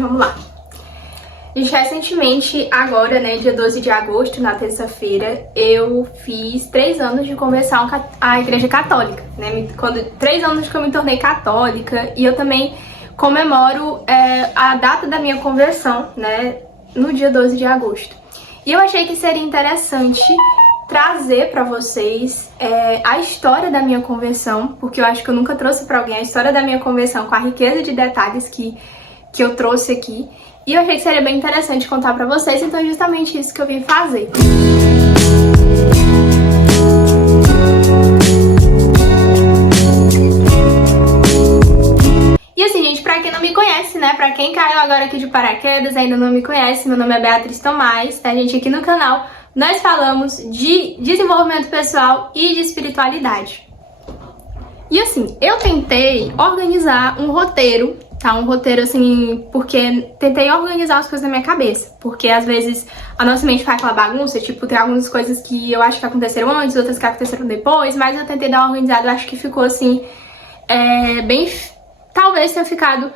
vamos lá. Gente, recentemente, agora, né, dia 12 de agosto, na terça-feira, eu fiz 3 anos de conversão à Igreja Católica, né? 3 anos que eu me tornei católica, e eu também comemoro a data da minha conversão, né, no dia 12 de agosto. E eu achei que seria interessante trazer pra vocês a história da minha conversão, porque eu acho que eu nunca trouxe pra alguém a história da minha conversão com a riqueza de detalhes que eu trouxe aqui. E eu achei que seria bem interessante contar pra vocês, então é justamente isso que eu vim fazer. E assim, gente, pra quem não me conhece, né, pra quem caiu agora aqui de paraquedas, ainda não me conhece, meu nome é Beatriz Tomás, a gente aqui no canal, nós falamos de desenvolvimento pessoal e de espiritualidade. E assim, eu tentei organizar um roteiro, tá? Um roteiro assim, porque tentei organizar as coisas na minha cabeça. Porque às vezes a nossa mente faz aquela bagunça, tipo, tem algumas coisas que eu acho que aconteceram antes, outras que aconteceram depois, mas eu tentei dar uma organizada, eu acho que ficou assim, bem... Talvez tenha ficado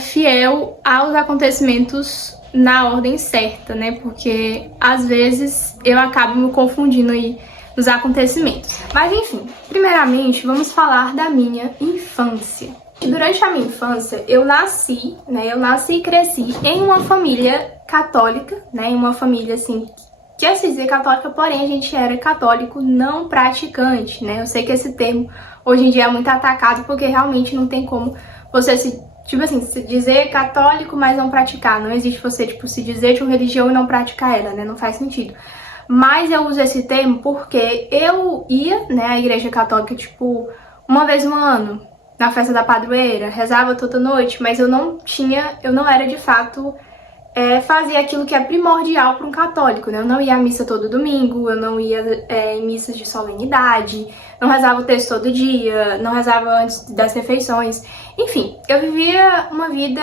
fiel aos acontecimentos na ordem certa, né? Porque às vezes eu acabo me confundindo aí nos acontecimentos. Mas enfim, primeiramente vamos falar da minha infância. Durante a minha infância, eu nasci e cresci em uma família católica, né? Em uma família assim, quer se dizer católica, porém a gente era católico não praticante, né? Eu sei que esse termo hoje em dia é muito atacado porque realmente não tem como você se dizer católico, mas não praticar. Não existe você, se dizer de uma religião e não praticar ela, né? Não faz sentido. Mas eu uso esse termo porque eu ia, né, à igreja católica, uma vez no ano, na festa da padroeira, rezava toda noite, mas eu não era de fato fazer aquilo que é primordial para um católico, né? Eu não ia à missa todo domingo, eu não ia em missas de solenidade, não rezava o texto todo dia, não rezava antes das refeições. Enfim, eu vivia uma vida,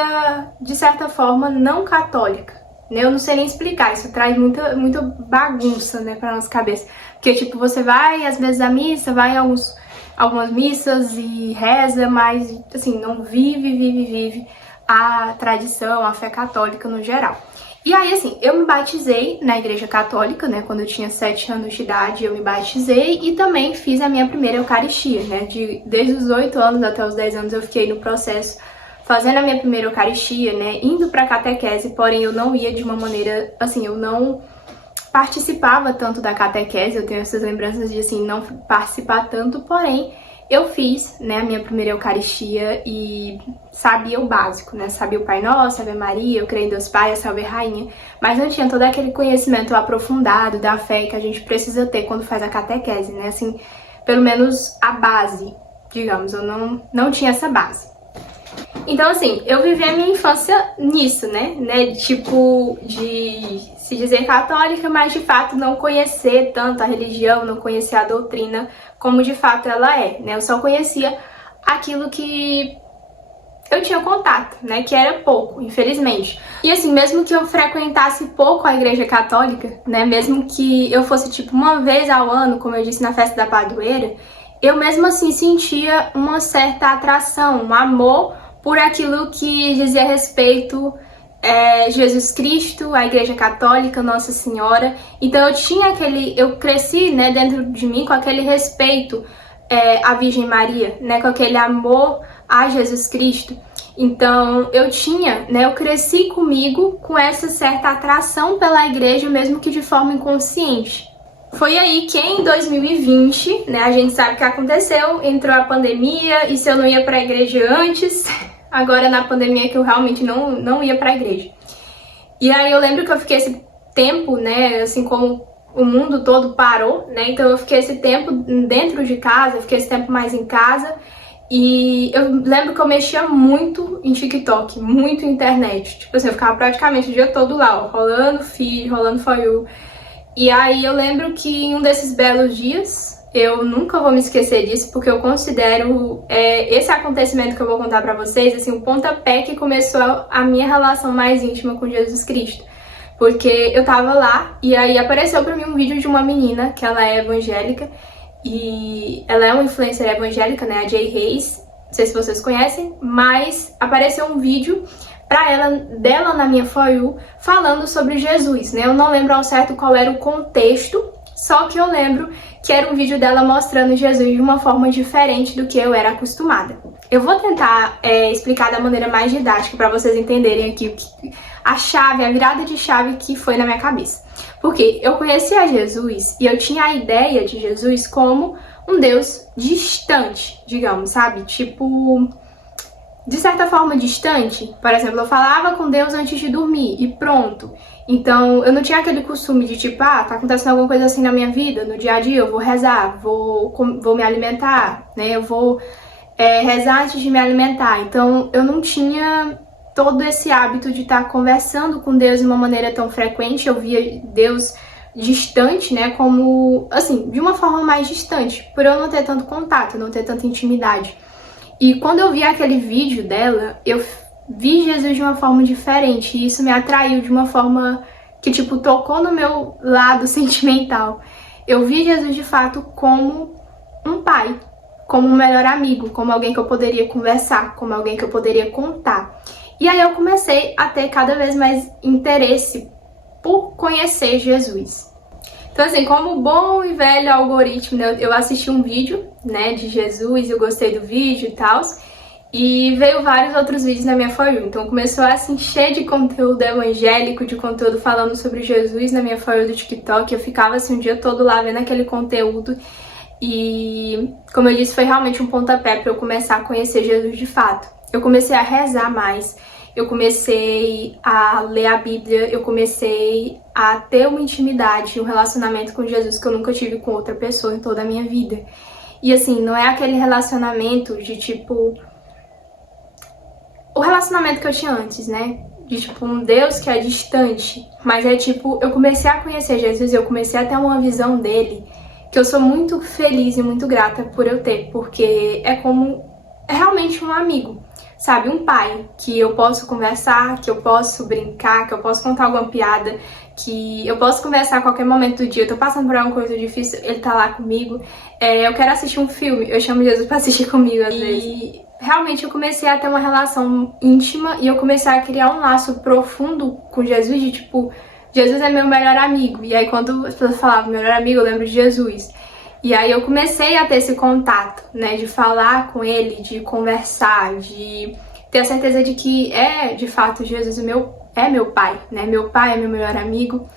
de certa forma, não católica. Eu não sei nem explicar, isso traz muita bagunça, né, pra nossa cabeça. Porque, você vai às vezes à missa, vai a algumas missas e reza, mas, assim, não vive a tradição, a fé católica no geral. E aí, assim, eu me batizei na igreja católica, né, quando eu tinha 7 anos de idade, eu me batizei e também fiz a minha primeira eucaristia, né, desde os 8 anos até os 10 anos eu fiquei no processo fazendo a minha primeira eucaristia, né, indo pra catequese, porém eu não ia de uma maneira, assim, eu não participava tanto da catequese, eu tenho essas lembranças de, assim, não participar tanto, porém eu fiz, né, a minha primeira eucaristia e sabia o básico, né, sabia o Pai Nosso, Ave Maria, eu creio em Deus Pai, a Salve Rainha, mas não tinha todo aquele conhecimento aprofundado da fé que a gente precisa ter quando faz a catequese, né, assim, pelo menos a base, digamos, eu não tinha essa base. Então, assim, eu vivi a minha infância nisso, né? De se dizer católica, mas de fato não conhecer tanto a religião, não conhecer a doutrina como de fato ela é, né? Eu só conhecia aquilo que eu tinha contato, né? Que era pouco, infelizmente. E assim, mesmo que eu frequentasse pouco a igreja católica, né? Mesmo que eu fosse, uma vez ao ano, como eu disse, na festa da padroeira, eu mesmo assim sentia uma certa atração, um amor por aquilo que dizia respeito Jesus Cristo, a Igreja Católica, Nossa Senhora. Então eu cresci, né, dentro de mim com aquele respeito à Virgem Maria, né, com aquele amor a Jesus Cristo. Então eu cresci comigo com essa certa atração pela igreja, mesmo que de forma inconsciente. Foi aí que em 2020, né, a gente sabe o que aconteceu, entrou a pandemia, e se eu não ia pra igreja antes, agora na pandemia que eu realmente não ia pra igreja. E aí eu lembro que eu fiquei esse tempo, né, assim como o mundo todo parou, né, então eu fiquei esse tempo dentro de casa, eu fiquei esse tempo mais em casa, e eu lembro que eu mexia muito em TikTok, muito em internet, eu ficava praticamente o dia todo lá, ó, rolando feed, rolando For You. E aí eu lembro que em um desses belos dias, eu nunca vou me esquecer disso, porque eu considero esse acontecimento que eu vou contar pra vocês, assim, o pontapé que começou a minha relação mais íntima com Jesus Cristo. Porque eu tava lá e aí apareceu pra mim um vídeo de uma menina, que ela é evangélica, e ela é uma influencer evangélica, né, a Jay Reis, não sei se vocês conhecem, mas apareceu um vídeo dela na minha For You falando sobre Jesus, né? Eu não lembro ao certo qual era o contexto, só que eu lembro que era um vídeo dela mostrando Jesus de uma forma diferente do que eu era acostumada. Eu vou tentar explicar da maneira mais didática para vocês entenderem aqui a virada de chave que foi na minha cabeça. Porque eu conhecia Jesus e eu tinha a ideia de Jesus como um Deus distante, digamos, sabe? Tipo, de certa forma distante. Por exemplo, eu falava com Deus antes de dormir e pronto. Então, eu não tinha aquele costume de tipo, tá acontecendo alguma coisa assim na minha vida, no dia a dia, eu vou rezar, vou me alimentar, né? Eu vou rezar antes de me alimentar. Então, eu não tinha todo esse hábito de estar conversando com Deus de uma maneira tão frequente. Eu via Deus distante, né? Como, assim, de uma forma mais distante, por eu não ter tanto contato, não ter tanta intimidade. E quando eu vi aquele vídeo dela, eu vi Jesus de uma forma diferente. E isso me atraiu de uma forma que, tipo, tocou no meu lado sentimental. Eu vi Jesus, de fato, como um pai, como um melhor amigo, como alguém que eu poderia conversar, como alguém que eu poderia contar. E aí eu comecei a ter cada vez mais interesse por conhecer Jesus. Então, assim, como bom e velho algoritmo, né, eu assisti um vídeo, né, de Jesus, eu gostei do vídeo e tal, e veio vários outros vídeos na minha For You. Então começou a se encher de conteúdo evangélico, de conteúdo falando sobre Jesus na minha For You do TikTok. Eu ficava assim o dia todo lá vendo aquele conteúdo. E, como eu disse, foi realmente um pontapé para eu começar a conhecer Jesus de fato. Eu comecei a rezar mais, eu comecei a ler a Bíblia, eu comecei a ter uma intimidade, um relacionamento com Jesus que eu nunca tive com outra pessoa em toda a minha vida. E assim, não é aquele relacionamento de tipo... o relacionamento que eu tinha antes, né? De tipo um Deus que é distante. Mas é tipo, eu comecei a conhecer Jesus, eu comecei a ter uma visão dele que eu sou muito feliz e muito grata por eu ter, porque é realmente um amigo, sabe? Um pai que eu posso conversar, que eu posso brincar, que eu posso contar alguma piada, que eu posso conversar a qualquer momento do dia. Eu tô passando por alguma coisa difícil, ele tá lá comigo. Eu quero assistir um filme, eu chamo Jesus pra assistir comigo às vezes. Realmente eu comecei a ter uma relação íntima e eu comecei a criar um laço profundo com Jesus, de tipo, Jesus é meu melhor amigo. E aí quando as pessoas falavam melhor amigo, eu lembro de Jesus. E aí eu comecei a ter esse contato, né, de falar com ele, de conversar, de ter a certeza de que de fato Jesus é meu pai, né, meu pai é meu melhor amigo.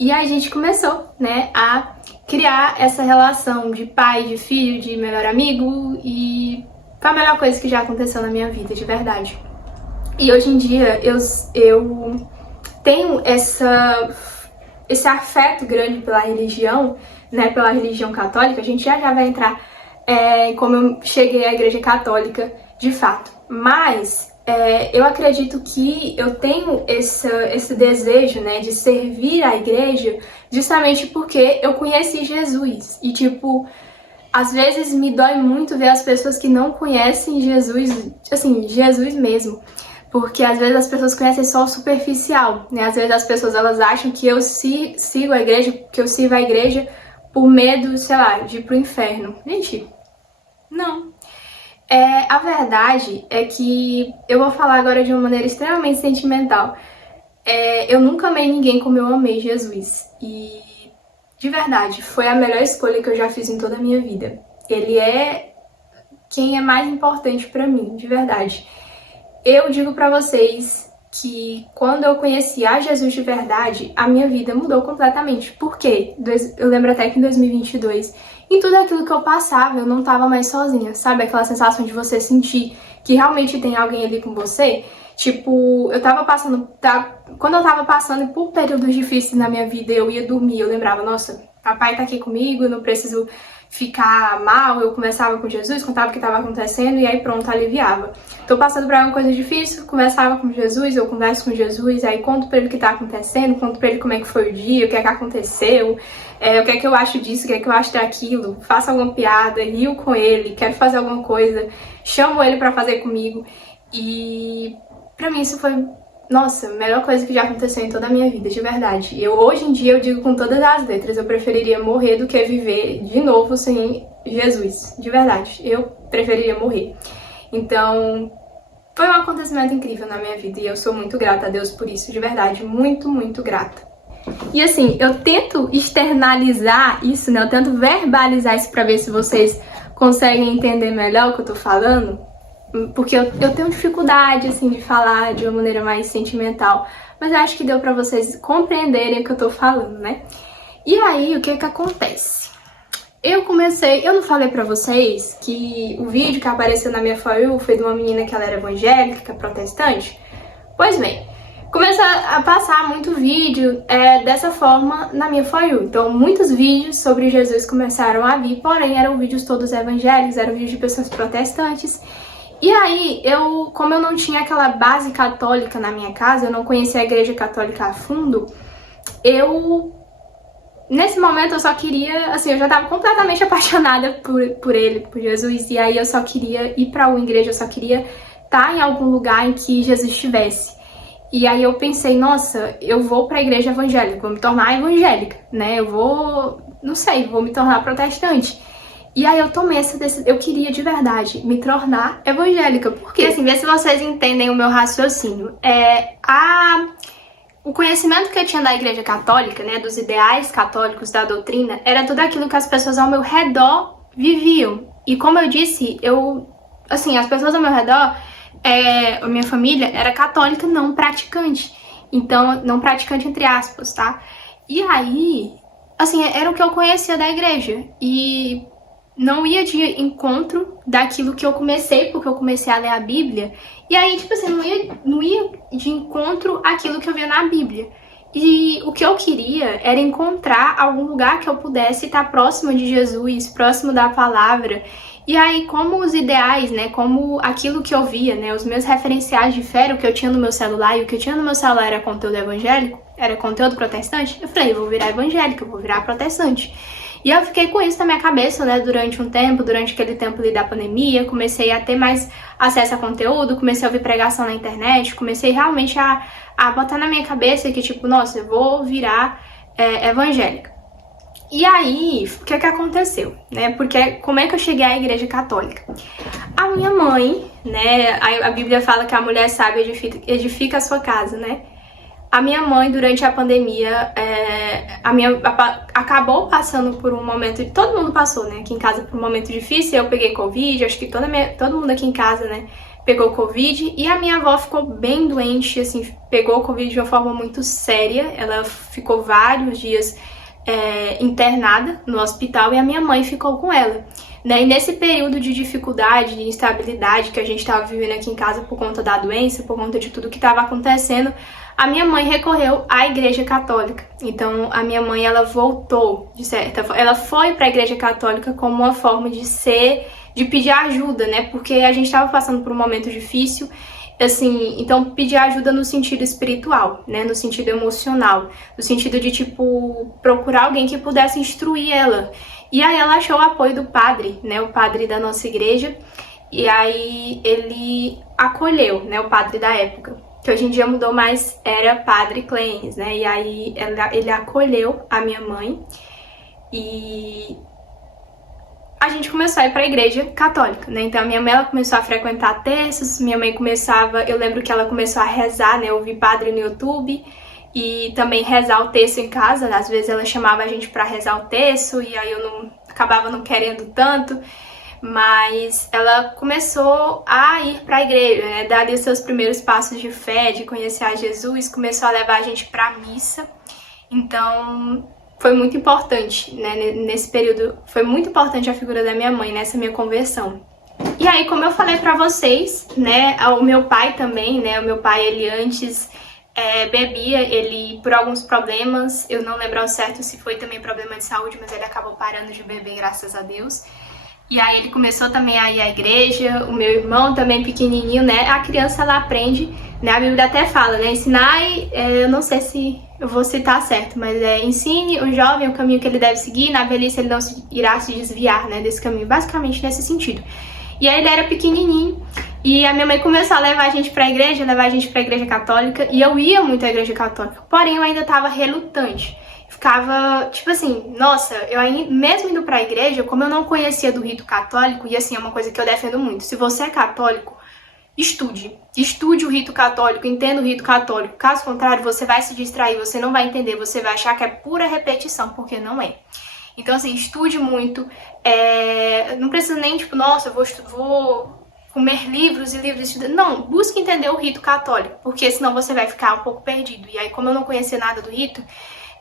E aí a gente começou, né, a criar essa relação de pai, de filho, de melhor amigo, e foi a melhor coisa que já aconteceu na minha vida, de verdade. E hoje em dia eu tenho esse afeto grande pela religião, né, pela religião católica. A gente já vai entrar como eu cheguei à igreja católica de fato. Mas eu acredito que eu tenho esse desejo, né, de servir a igreja justamente porque eu conheci Jesus. E tipo, às vezes me dói muito ver as pessoas que não conhecem Jesus, assim, Jesus mesmo. Porque às vezes as pessoas conhecem só o superficial, né? Às vezes as pessoas elas acham que eu sigo a igreja, que eu sirvo a igreja por medo, sei lá, de ir pro inferno. Gente, não. A verdade é que eu vou falar agora de uma maneira extremamente sentimental. Eu nunca amei ninguém como eu amei Jesus. E, de verdade, foi a melhor escolha que eu já fiz em toda a minha vida. Ele é quem é mais importante pra mim, de verdade. Eu digo pra vocês que quando eu conheci a Jesus de verdade, a minha vida mudou completamente. Por quê? Eu lembro até que em 2022, em tudo aquilo que eu passava, eu não tava mais sozinha. Sabe aquela sensação de você sentir que realmente tem alguém ali com você? Tipo, eu tava passando... Quando eu tava passando por períodos difíceis na minha vida, eu ia dormir, eu lembrava, nossa, papai tá aqui comigo, eu não preciso ficar mal. Eu conversava com Jesus, contava o que estava acontecendo e aí pronto, aliviava. Tô passando por alguma coisa difícil, conversava com Jesus, eu converso com Jesus, aí conto pra ele o que tá acontecendo, conto pra ele como é que foi o dia, o que é que aconteceu, o que é que eu acho disso, o que é que eu acho daquilo, faço alguma piada, rio com ele, quero fazer alguma coisa, chamo ele pra fazer comigo. E pra mim isso foi, nossa, a melhor coisa que já aconteceu em toda a minha vida, de verdade. Hoje em dia eu digo com todas as letras, eu preferiria morrer do que viver de novo sem Jesus, de verdade. Eu preferiria morrer. Então, foi um acontecimento incrível na minha vida e eu sou muito grata a Deus por isso, de verdade, muito, muito grata. E assim, eu tento externalizar isso, né? Eu tento verbalizar isso pra ver se vocês conseguem entender melhor o que eu tô falando, porque eu tenho dificuldade, assim, de falar de uma maneira mais sentimental, mas eu acho que deu pra vocês compreenderem o que eu tô falando, né? E aí, o que que acontece? Eu não falei pra vocês que o vídeo que apareceu na minha For You foi de uma menina que ela era evangélica, que é protestante? Pois bem, começa a passar muito vídeo dessa forma na minha For You. Então, muitos vídeos sobre Jesus começaram a vir, porém eram vídeos todos evangélicos, eram vídeos de pessoas protestantes. E aí, como eu não tinha aquela base católica na minha casa, eu não conhecia a igreja católica a fundo, nesse momento eu só queria, assim, eu já tava completamente apaixonada por ele, por Jesus, e aí eu só queria ir pra uma igreja, eu só queria estar em algum lugar em que Jesus estivesse. E aí eu pensei, nossa, eu vou pra igreja evangélica, vou me tornar evangélica, né? Vou me tornar protestante. E aí eu tomei essa decisão, eu queria de verdade me tornar evangélica, porque assim, vê se vocês entendem o meu raciocínio. O conhecimento que eu tinha da igreja católica, né, dos ideais católicos, da doutrina, era tudo aquilo que as pessoas ao meu redor viviam. E como eu disse, as pessoas ao meu redor, a minha família era católica não praticante. Então, não praticante entre aspas, tá? E aí, assim, era o que eu conhecia da igreja. E não ia de encontro daquilo que eu comecei, porque eu comecei a ler a Bíblia. E aí, tipo assim, não ia de encontro àquilo que eu via na Bíblia. E o que eu queria era encontrar algum lugar que eu pudesse estar próximo de Jesus, próximo da palavra. E aí, como os ideais, né, como aquilo que eu via, né, os meus referenciais de fé, o que eu tinha no meu celular, e o que eu tinha no meu celular era conteúdo evangélico, era conteúdo protestante, eu falei, eu vou virar evangélica, eu vou virar protestante. E eu fiquei com isso na minha cabeça, né, durante aquele tempo ali da pandemia, comecei a ter mais acesso a conteúdo, comecei a ouvir pregação na internet, comecei realmente a botar na minha cabeça que, tipo, nossa, eu vou virar evangélica. E aí, o que aconteceu, né, porque como é que eu cheguei à igreja católica? A minha mãe, né, a Bíblia fala que a mulher sábia edifica a sua casa, né? A minha mãe, durante a pandemia, acabou passando por um momento, todo mundo passou, né, aqui em casa por um momento difícil, eu peguei Covid, acho que todo mundo aqui em casa, né, pegou Covid, e a minha avó ficou bem doente, assim, pegou Covid de uma forma muito séria, ela ficou vários dias internada no hospital e a minha mãe ficou com ela, né, e nesse período de dificuldade, de instabilidade que a gente estava vivendo aqui em casa por conta da doença, por conta de tudo que estava acontecendo, a minha mãe recorreu à igreja católica. Então, a minha mãe, ela voltou, ela foi para a igreja católica como uma forma de pedir ajuda, né? Porque a gente estava passando por um momento difícil, assim, então pedir ajuda no sentido espiritual, né? No sentido emocional, no sentido de, tipo, procurar alguém que pudesse instruir ela. E aí ela achou o apoio do padre, né? O padre da nossa igreja. E aí ele acolheu, né? O padre da época, que hoje em dia mudou, mas era Padre Clenis, né? E aí ele acolheu a minha mãe e a gente começou a ir para a igreja católica, né? Então a minha mãe, ela começou a frequentar terços, minha mãe eu lembro que ela começou a rezar, né? Ouvir padre no YouTube e também rezar o terço em casa. Às vezes ela chamava a gente para rezar o terço e aí eu acabava não querendo tanto. Mas ela começou a ir para a igreja, né? Dar ali os seus primeiros passos de fé, de conhecer a Jesus, começou a levar a gente para a missa. Então, foi muito importante, né? Nesse período, foi muito importante a figura da minha mãe nessa minha conversão. E aí, como eu falei para vocês, né? O meu pai também, né? O meu pai, ele antes bebia, ele por alguns problemas, eu não lembro ao certo se foi também problema de saúde, mas ele acabou parando de beber, graças a Deus. E aí ele começou também a ir à igreja, o meu irmão também pequenininho, né? A criança, ela aprende, né? A Bíblia até fala, né? Ensinai, eu não sei se eu vou citar certo, mas ensine o jovem o caminho que ele deve seguir, na velhice ele não irá se desviar, né? Desse caminho, basicamente nesse sentido. E aí ele era pequenininho e a minha mãe começou a levar a gente pra igreja, levar a gente pra igreja católica, e eu ia muito à igreja católica, porém eu ainda tava relutante. ficava, tipo assim, nossa, mesmo indo pra igreja, como eu não conhecia do rito católico, e assim, é uma coisa que eu defendo muito, se você é católico, estude o rito católico, entenda o rito católico, caso contrário, você vai se distrair, você não vai entender, você vai achar que é pura repetição, porque não é. Então, assim, estude muito, não precisa nem, tipo, nossa, eu vou comer livros e livros estudando. Não, busque entender o rito católico, porque senão você vai ficar um pouco perdido. E aí, como eu não conhecia nada do rito,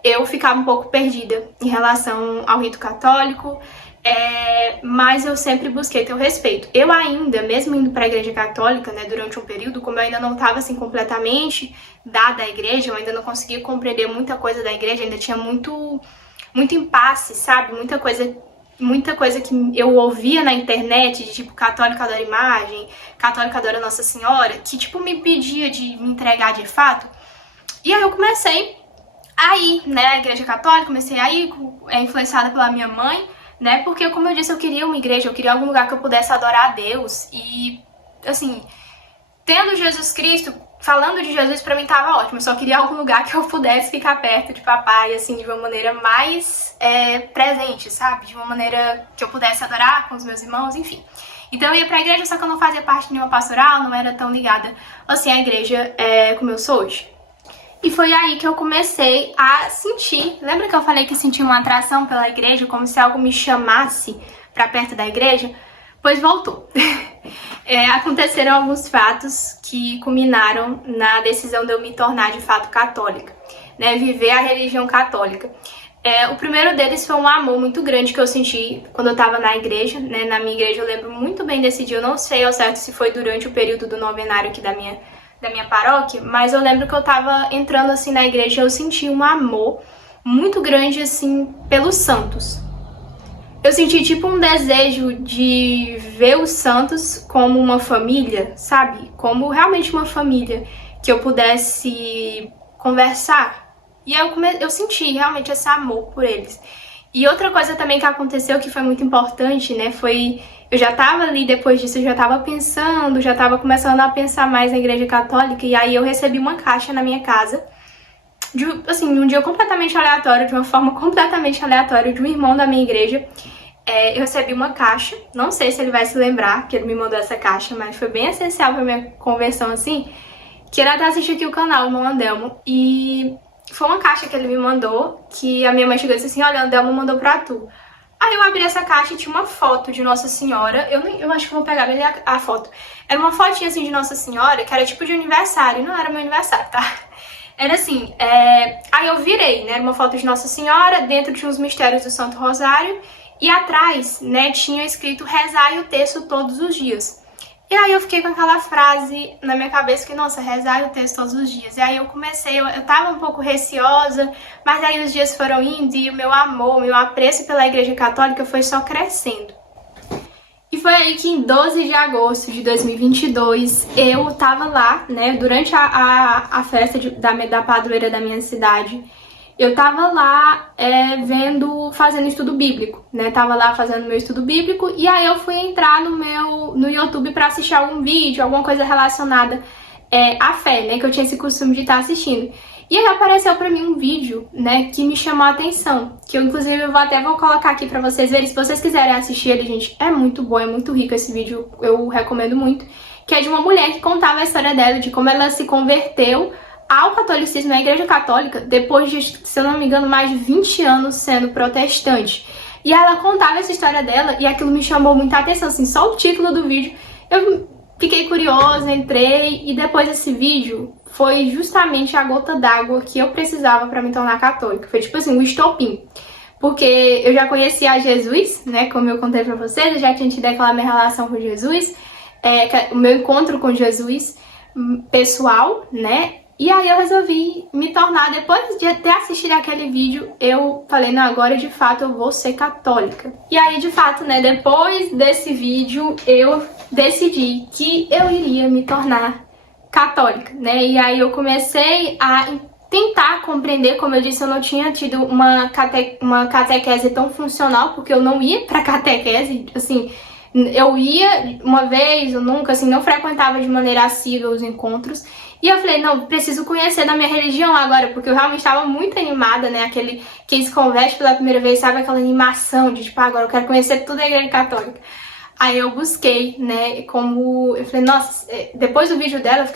eu ficava um pouco perdida em relação ao rito católico, mas eu sempre busquei ter o respeito. Eu ainda, mesmo indo para a igreja católica, né, durante um período, como eu ainda não estava assim completamente dada à igreja, eu ainda não conseguia compreender muita coisa da igreja, ainda tinha muito impasse, sabe? Muita coisa que eu ouvia na internet, de tipo, católico adora imagem, católico adora Nossa Senhora, que tipo me pedia de me entregar de fato. E aí eu comecei a ir, né, à igreja católica, comecei a ir, influenciada pela minha mãe, né, porque como eu disse, eu queria uma igreja, eu queria algum lugar que eu pudesse adorar a Deus. E, assim, tendo Jesus Cristo, falando de Jesus, pra mim tava ótimo. Eu só queria algum lugar que eu pudesse ficar perto de papai, assim, de uma maneira mais presente, sabe? De uma maneira que eu pudesse adorar com os meus irmãos, enfim. Então eu ia pra igreja, só que eu não fazia parte de nenhuma pastoral, não era tão ligada, assim, à igreja como eu sou hoje. E foi aí que eu comecei a sentir, lembra que eu falei que sentia uma atração pela igreja, como se algo me chamasse pra perto da igreja? Pois voltou. Aconteceram alguns fatos que culminaram na decisão de eu me tornar de fato católica, né, viver a religião católica. O primeiro deles foi um amor muito grande que eu senti quando eu estava na igreja, né, na minha igreja. Eu lembro muito bem desse dia, eu não sei ao certo se foi durante o período do novenário aqui da minha paróquia, mas eu lembro que eu tava entrando assim na igreja e eu senti um amor muito grande assim pelos santos. Eu senti tipo um desejo de ver os santos como uma família, sabe? Como realmente uma família, que eu pudesse conversar. E eu senti realmente esse amor por eles. E outra coisa também que aconteceu que foi muito importante, né, foi... Eu já tava ali, depois disso, eu já tava pensando, já tava começando a pensar mais na igreja católica, e aí eu recebi uma caixa na minha casa, assim, num dia completamente aleatório, de uma forma completamente aleatória, de um irmão da minha igreja. Eu recebi uma caixa, não sei se ele vai se lembrar que ele me mandou essa caixa, mas foi bem essencial pra minha conversão, assim, que ele até assistiu aqui o canal, o irmão Andelmo, e foi uma caixa que ele me mandou, que a minha mãe chegou e disse assim, olha, Andelmo mandou pra tu. Aí eu abri essa caixa e tinha uma foto de Nossa Senhora, eu acho que vou pegar bem a foto. Era uma fotinha assim de Nossa Senhora, que era tipo de aniversário, não era meu aniversário, tá? Era assim, aí eu virei, né, uma foto de Nossa Senhora, dentro tinha os mistérios do Santo Rosário, e atrás, né, tinha escrito rezai o texto todos os dias. E aí eu fiquei com aquela frase na minha cabeça que, nossa, rezar o texto todos os dias. E aí eu comecei, eu tava um pouco receosa, mas aí os dias foram indo e o meu amor, o meu apreço pela Igreja Católica foi só crescendo. E foi aí que em 12 de agosto de 2022 eu tava lá, né, durante a festa da padroeira da minha cidade. Eu tava lá fazendo estudo bíblico, né? Tava lá fazendo meu estudo bíblico e aí eu fui entrar no YouTube pra assistir algum vídeo, alguma coisa relacionada à fé, né? Que eu tinha esse costume de estar assistindo. E aí apareceu pra mim um vídeo, né? Que me chamou a atenção. Que eu, inclusive, vou colocar aqui pra vocês verem. Se vocês quiserem assistir ele, gente, é muito bom, é muito rico esse vídeo. Eu recomendo muito. Que é de uma mulher que contava a história dela, de como ela se converteu ao catolicismo, na igreja católica, depois de, se eu não me engano, mais de 20 anos sendo protestante. E ela contava essa história dela e aquilo me chamou muita atenção, assim, só o título do vídeo. Eu fiquei curiosa, entrei e depois desse vídeo foi justamente a gota d'água que eu precisava para me tornar católica. Foi tipo assim, um estopim. Porque eu já conhecia Jesus, né, como eu contei pra vocês, eu já tinha tido aquela minha relação com Jesus, o meu encontro com Jesus pessoal, né? E aí eu resolvi me tornar, depois de ter assistido aquele vídeo, eu falei, não, agora de fato eu vou ser católica. E aí de fato, né, depois desse vídeo, eu decidi que eu iria me tornar católica, né? E aí eu comecei a tentar compreender, como eu disse, eu não tinha tido uma catequese tão funcional, porque eu não ia pra catequese, assim, Eu ia uma vez ou nunca, assim, não frequentava de maneira assídua os encontros. E eu falei, não, preciso conhecer da minha religião agora, porque eu realmente estava muito animada, né? Quem se converte pela primeira vez, sabe aquela animação de, tipo, agora eu quero conhecer tudo da Igreja Católica. Aí eu busquei, né, eu falei, nossa, depois do vídeo dela,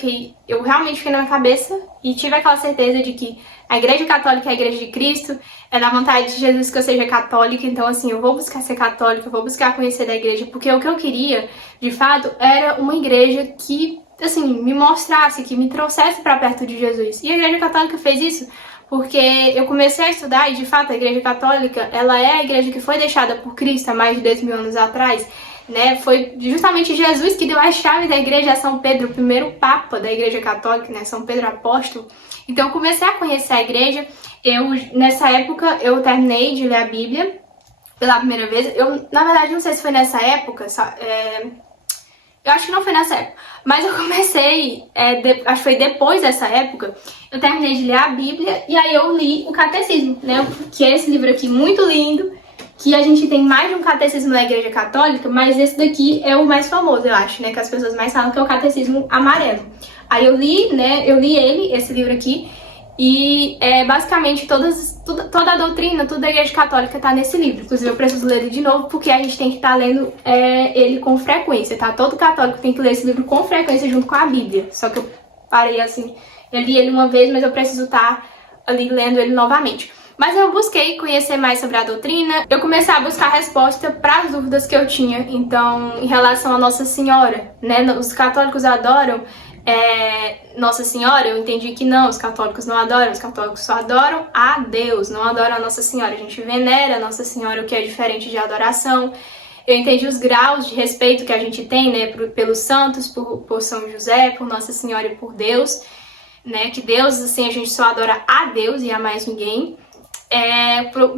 eu realmente fiquei na minha cabeça e tive aquela certeza de que a Igreja Católica é a Igreja de Cristo, é da vontade de Jesus que eu seja católica, então assim, eu vou buscar ser católica, eu vou buscar conhecer da igreja, porque o que eu queria, de fato, era uma igreja que, assim, me mostrasse, que me trouxesse para perto de Jesus. E a Igreja Católica fez isso, porque eu comecei a estudar e, de fato, a Igreja Católica, ela é a igreja que foi deixada por Cristo há mais de 2000 anos atrás, né? Foi justamente Jesus que deu a chave da igreja a São Pedro, o primeiro papa da Igreja Católica, né? São Pedro Apóstolo. Então eu comecei a conhecer a igreja. Nessa época, eu terminei de ler a Bíblia pela primeira vez. Na verdade, não sei se foi nessa época, eu acho que não foi nessa época, mas eu comecei, acho que foi depois dessa época, eu terminei de ler a Bíblia e aí eu li o Catecismo, né? Que é esse livro aqui muito lindo, que a gente tem mais de um catecismo na Igreja Católica, mas esse daqui é o mais famoso, eu acho, né? Que as pessoas mais falam, que é o Catecismo Amarelo. Aí eu li, né? Eu li esse livro aqui, e basicamente toda a doutrina, tudo da Igreja Católica tá nesse livro. Inclusive eu preciso ler ele de novo, porque a gente tem que estar lendo ele com frequência, tá? Todo católico tem que ler esse livro com frequência junto com a Bíblia. Só que eu parei assim, eu li ele uma vez, mas eu preciso estar ali lendo ele novamente. Mas eu busquei conhecer mais sobre a doutrina, eu comecei a buscar resposta para as dúvidas que eu tinha. Então, em relação a Nossa Senhora, né? Os católicos adoram Nossa Senhora, eu entendi que não, os católicos não adoram, os católicos só adoram a Deus, não adoram a Nossa Senhora. A gente venera a Nossa Senhora, o que é diferente de adoração. Eu entendi os graus de respeito que a gente tem, né, pelos santos, por São José, por Nossa Senhora e por Deus, né, que Deus, assim, a gente só adora a Deus e a mais ninguém.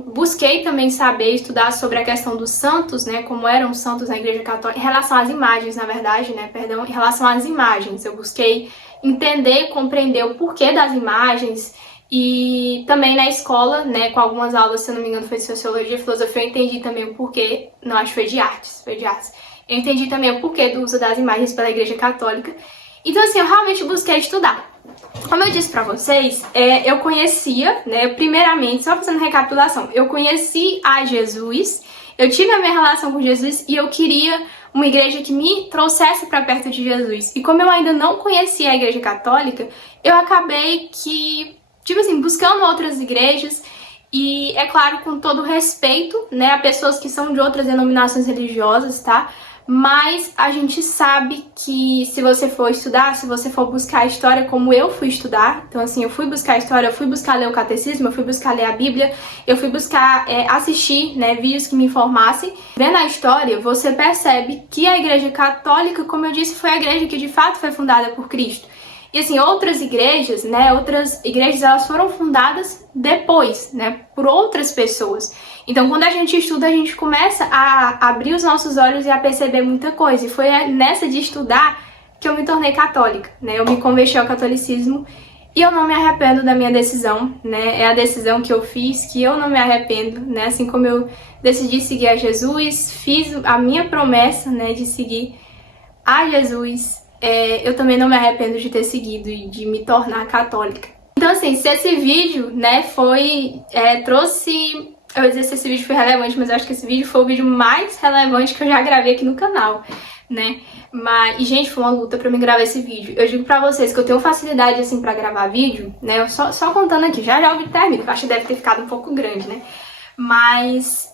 Busquei também saber, estudar sobre a questão dos santos, né, como eram os santos na Igreja Católica, em relação às imagens, na verdade, né, perdão, em relação às imagens. Eu busquei entender, compreender o porquê das imagens, e também na escola, né, com algumas aulas, se eu não me engano, foi de Sociologia e Filosofia, eu entendi também o porquê, não, acho que foi de artes. Eu entendi também o porquê do uso das imagens pela Igreja Católica. Então, assim, eu realmente busquei estudar. Como eu disse pra vocês, eu conhecia, né, primeiramente, só fazendo recapitulação, eu conheci a Jesus, eu tive a minha relação com Jesus e eu queria uma igreja que me trouxesse pra perto de Jesus. E como eu ainda não conhecia a Igreja Católica, eu acabei buscando outras igrejas, e, é claro, com todo respeito, né, a pessoas que são de outras denominações religiosas, tá? Mas a gente sabe que se você for estudar, se você for buscar a história como eu fui estudar, então assim, eu fui buscar a história, eu fui buscar ler o catecismo, eu fui buscar ler a Bíblia, eu fui buscar assistir, né, vídeos que me informassem. Vendo a história, você percebe que a Igreja Católica, como eu disse, foi a igreja que de fato foi fundada por Cristo. E assim, outras igrejas, elas foram fundadas depois, né, por outras pessoas. Então, quando a gente estuda, a gente começa a abrir os nossos olhos e a perceber muita coisa. E foi nessa de estudar que eu me tornei católica, né? Eu me converti ao catolicismo e eu não me arrependo da minha decisão, né? É a decisão que eu fiz, que eu não me arrependo, né? Assim como eu decidi seguir a Jesus, fiz a minha promessa, né, de seguir a Jesus, eu também não me arrependo de ter seguido e de me tornar católica. Então, assim, se esse vídeo, né, trouxe... Eu ia dizer se esse vídeo foi relevante, mas eu acho que esse vídeo foi o vídeo mais relevante que eu já gravei aqui no canal, né? E, gente, foi uma luta pra mim gravar esse vídeo. Eu digo pra vocês que eu tenho facilidade, assim, pra gravar vídeo, né? Só contando aqui, já o vídeo termina, eu acho que deve ter ficado um pouco grande, né? Mas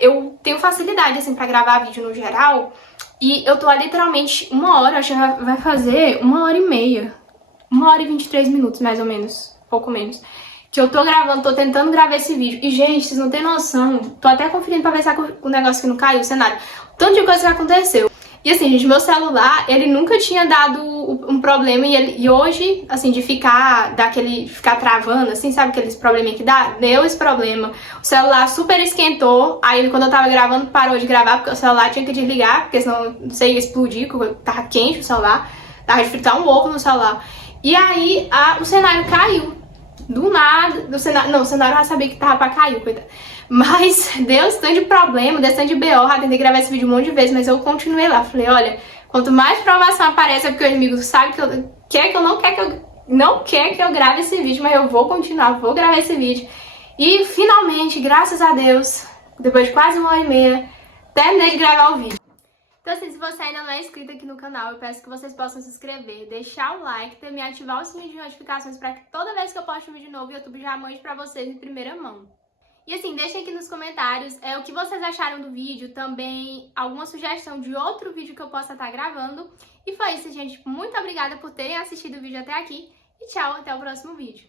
eu tenho facilidade, assim, pra gravar vídeo no geral. E eu tô há literalmente 1 hora, acho que vai fazer 1h30. 1h23 mais ou menos, pouco menos, que eu tô gravando, tô tentando gravar esse vídeo. E, gente, vocês não tem noção. Tô até conferindo pra ver se o negócio que não caiu, o cenário. Tanto de coisa que aconteceu. E assim, gente, meu celular, ele nunca tinha dado um problema. E hoje, assim, de ficar travando, assim, sabe aqueles probleminha que dá? Deu esse problema. O celular super esquentou. Aí, quando eu tava gravando, parou de gravar, porque o celular tinha que desligar, porque senão, não sei, ia explodir, porque tava quente o celular. Tava de fritar um ovo no celular. E aí, o cenário caiu. Do nada, o cenário eu já sabia que tava pra cair, coitado. Mas deu esse tanto de problema, deu esse tanto de BO, já tentei gravar esse vídeo um monte de vezes, mas eu continuei lá. Falei, olha, quanto mais provação aparece é porque o inimigo sabe que eu quer que eu não quer que eu grave esse vídeo, mas eu vou continuar, vou gravar esse vídeo. E finalmente, graças a Deus, depois de quase 1h30, terminei de gravar o vídeo. Então assim, se você ainda não é inscrito aqui no canal, eu peço que vocês possam se inscrever, deixar o like, também ativar o sininho de notificações para que toda vez que eu posto um vídeo novo, o YouTube já mande para vocês em primeira mão. E assim, deixem aqui nos comentários o que vocês acharam do vídeo, também alguma sugestão de outro vídeo que eu possa estar gravando. E foi isso, gente. Muito obrigada por terem assistido o vídeo até aqui e tchau, até o próximo vídeo.